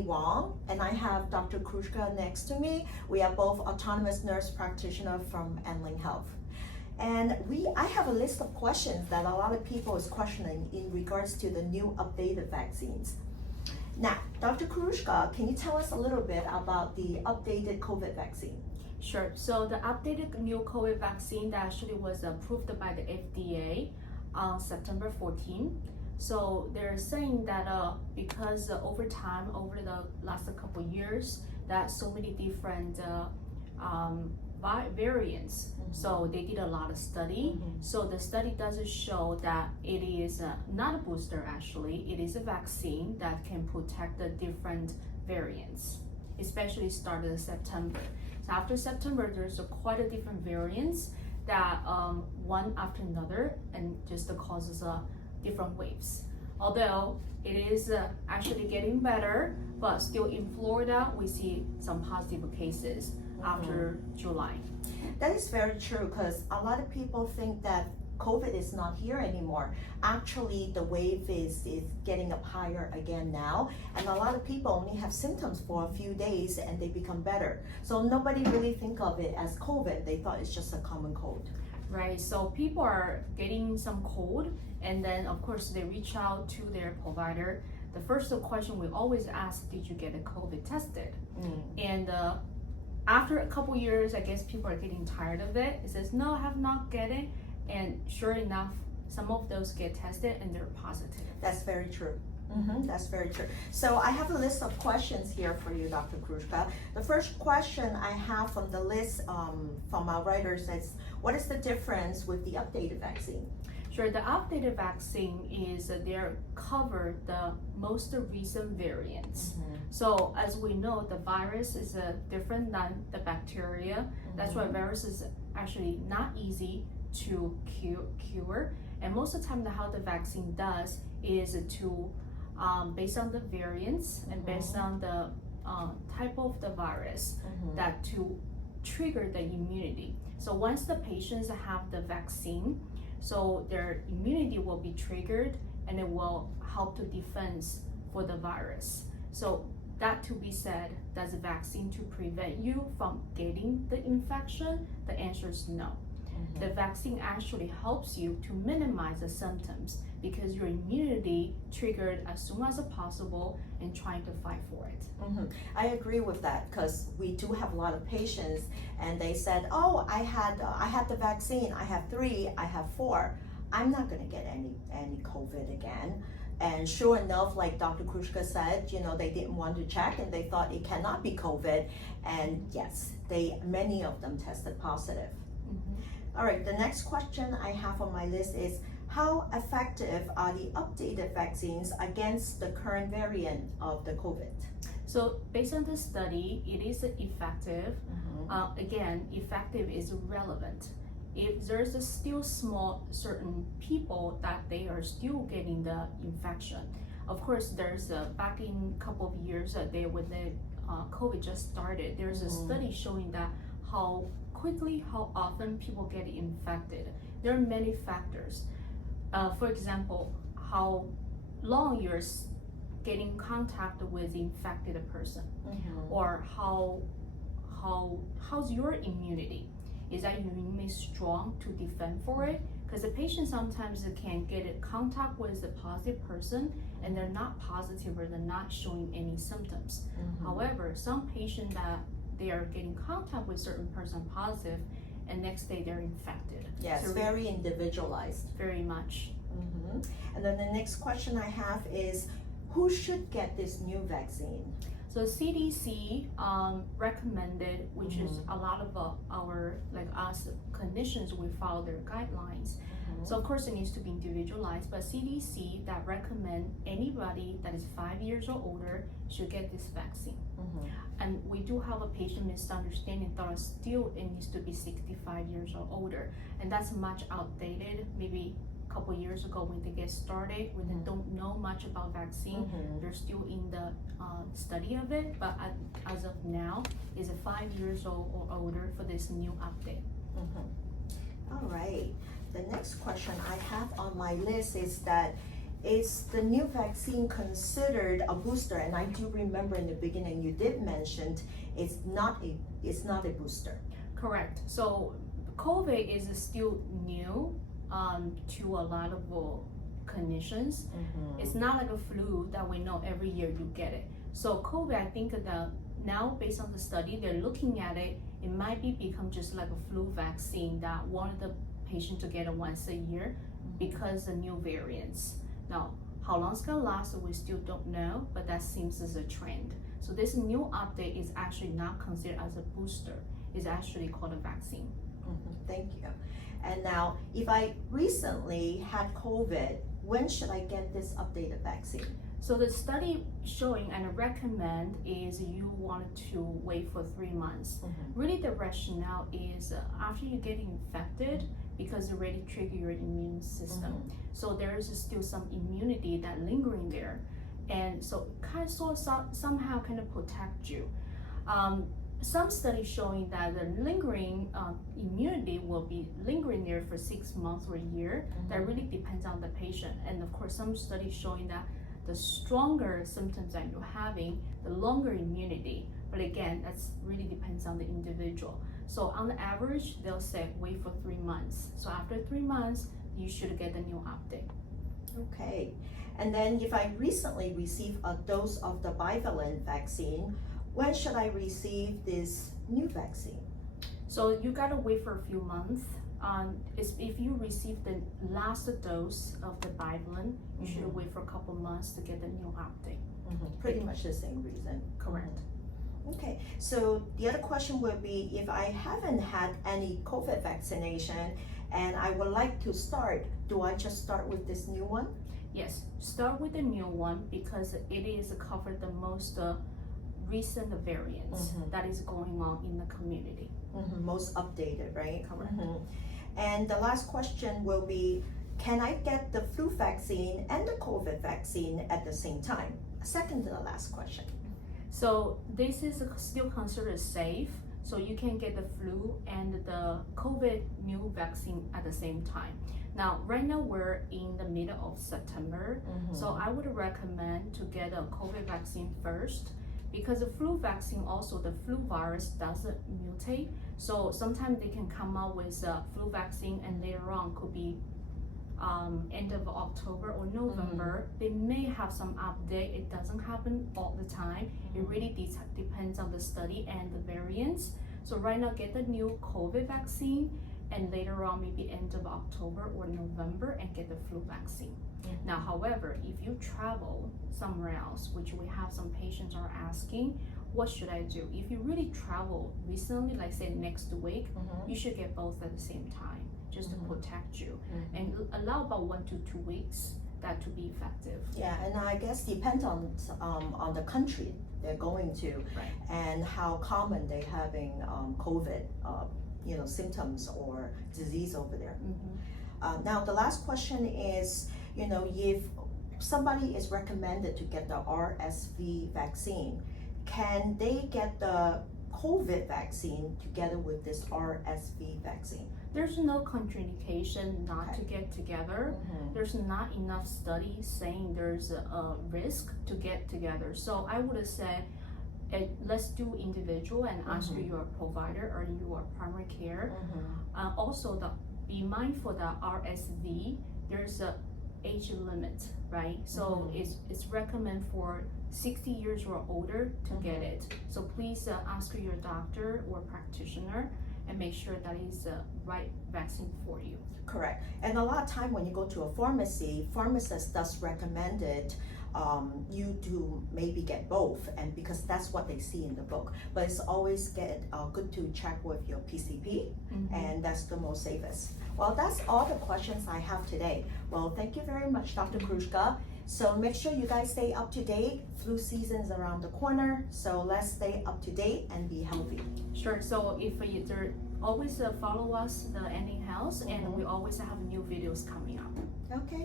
Wong, and I have Dr. Krushka next to me. We are both autonomous nurse practitioner from Anling Health. And I have a list of questions that a lot of people is questioning in regards to the new updated vaccines. Now, Dr. Krushka, can you tell us a little bit about the updated COVID vaccine? Sure. So the updated new COVID vaccine that actually was approved by the FDA on September 14. So they're saying that because over time, over the last couple years, that so many different variants. So they did a lot of study. So the study doesn't show that it is not a booster actually. It is a vaccine that can protect the different variants, especially started in September. So after September, there's quite a different variants that one after another and just causes different waves. Although it is actually getting better, but still in Florida, we see some positive cases after July. That is very true because a lot of people think that COVID is not here anymore. Actually, the wave is getting up higher again now, and a lot of people only have symptoms for a few days and they become better. So nobody really think of it as COVID. They thought it's just a common cold. Right, so people are getting some cold, and then of course they reach out to their provider. The first question we always ask, did you get a COVID tested? And after a couple years, I guess people are getting tired of it. It says, no, I have not get it. And sure enough, some of those get tested and they're positive. That's very true. That's very true. So I have a list of questions here for you, Dr. Krushka. The first question I have from the list from our writers is, what is the difference with the updated vaccine? Sure, the updated vaccine is they're covered the most recent variants. So as we know, the virus is different than the bacteria. That's why virus is actually not easy to cure. And most of the time, how the vaccine does is to based on the variants and based on the type of the virus that to trigger the immunity. So once the patients have the vaccine, so their immunity will be triggered and it will help to defend for the virus. So that to be said, does the vaccine to prevent you from getting the infection? The answer is no. The vaccine actually helps you to minimize the symptoms because your immunity triggered as soon as possible and trying to fight for it. I agree with that because we do have a lot of patients and they said, oh, I had the vaccine, I have 3, I have 4. I'm not gonna get any COVID again. And sure enough, like Dr. Krushka said, they didn't want to check and they thought it cannot be COVID. And yes, many of them tested positive. All right, the next question I have on my list is, how effective are the updated vaccines against the current variant of the COVID? So based on the study, it is effective. Again, effective is relevant. If there's still small certain people that they are still getting the infection. Of course, there's back in a couple of years when the COVID just started, there's a study showing that how often people get infected. There are many factors. For example, how long you're getting contact with the infected person, or how's your immunity? Is that your immunity strong to defend for it? Because the patient sometimes can get in contact with the positive person and they're not positive or they're not showing any symptoms. However, some patients that they are getting contact with certain person positive and next day they're infected. Yes, so very individualized. Very much. And then the next question I have is, who should get this new vaccine? So CDC recommended, which is a lot of our, like us clinicians, we follow their guidelines. So of course it needs to be individualized, but CDC that recommend anybody that is 5 years or older should get this vaccine. And we do have a patient misunderstanding that still it needs to be 65 years or older, and that's much outdated. Maybe a couple years ago when they get started, when they don't know much about vaccine, they're still in the study of it. But as of now, is 5 years old or older for this new update. All right. The next question I have on my list is that is the new vaccine considered a booster? And I do remember in the beginning you did mention it's not a booster. Correct. So COVID is still new to a lot of clinicians. It's not like a flu that we know every year you get it. So COVID, I think that now based on the study, they're looking at it, it might become just like a flu vaccine that wanted the patient to get it once a year because the new variants. Now, how long it's gonna last, we still don't know, but that seems as a trend. So this new update is actually not considered as a booster. It's actually called a vaccine. Thank you. And now, if I recently had COVID, when should I get this updated vaccine? So the study showing and recommend is you want to wait for 3 months. Really the rationale is after you get infected, because it already trigger your immune system. So there is still some immunity that lingering there. And so kind of somehow kind of protect you. Some studies showing that the lingering immunity will be lingering there for 6 months or a year. That really depends on the patient. And of course, some studies showing that the stronger symptoms that you're having, the longer immunity. But again, that's really depends on the individual. So on the average, they'll say wait for 3 months. So after 3 months, you should get the new update. Okay. And then if I recently received a dose of the bivalent vaccine, when should I receive this new vaccine? So you gotta wait for a few months. If you receive the last dose of the bivalent, you should wait for a couple months to get the new update. Pretty much the same reason. Correct. Okay, so the other question would be if I haven't had any COVID vaccination and I would like to start, do I just start with this new one? Yes, start with the new one because it is covered the most recent variants that is going on in the community. Most updated, right? Correct. And the last question will be, can I get the flu vaccine and the COVID vaccine at the same time? Second to the last question. So this is still considered safe. So you can get the flu and the COVID new vaccine at the same time. Now, right now we're in the middle of September. So I would recommend to get a COVID vaccine first because the flu vaccine also, the flu virus doesn't mutate. So sometimes they can come out with a flu vaccine and later on could be end of October or November. They may have some update. It doesn't happen all the time. It really depends on the study and the variants. So right now get the new COVID vaccine and later on maybe end of October or November and get the flu vaccine. Now, however, if you travel somewhere else, which we have some patients are asking, what should I do? If you really travel recently, like say next week, you should get both at the same time just to protect you and allow about 1 to 2 weeks that to be effective. Yeah, and I guess depends on the country they're going to, and how common they having COVID, symptoms or disease over there. Now the last question is, if somebody is recommended to get the RSV vaccine, can they get the COVID vaccine together with this RSV vaccine? There's no contraindication not to get together. There's not enough studies saying there's a risk to get together. So I would say, let's do individual and ask your provider or your primary care. Also, be mindful that RSV, there's a age limit, right? So it's recommended for 60 years or older to get it. So please ask your doctor or practitioner and make sure that is the right vaccine for you. Correct. And a lot of time when you go to a pharmacy, pharmacist does recommend it. You do maybe get both, and because that's what they see in the book. But it's always good to check with your PCP, and that's the most safest. Well, that's all the questions I have today. Well, thank you very much, Dr. Krushka. So make sure you guys stay up to date. Flu season is around the corner, so let's stay up to date and be healthy. Sure. So if you always follow us, the Ending Health, and we always have new videos coming up. Okay.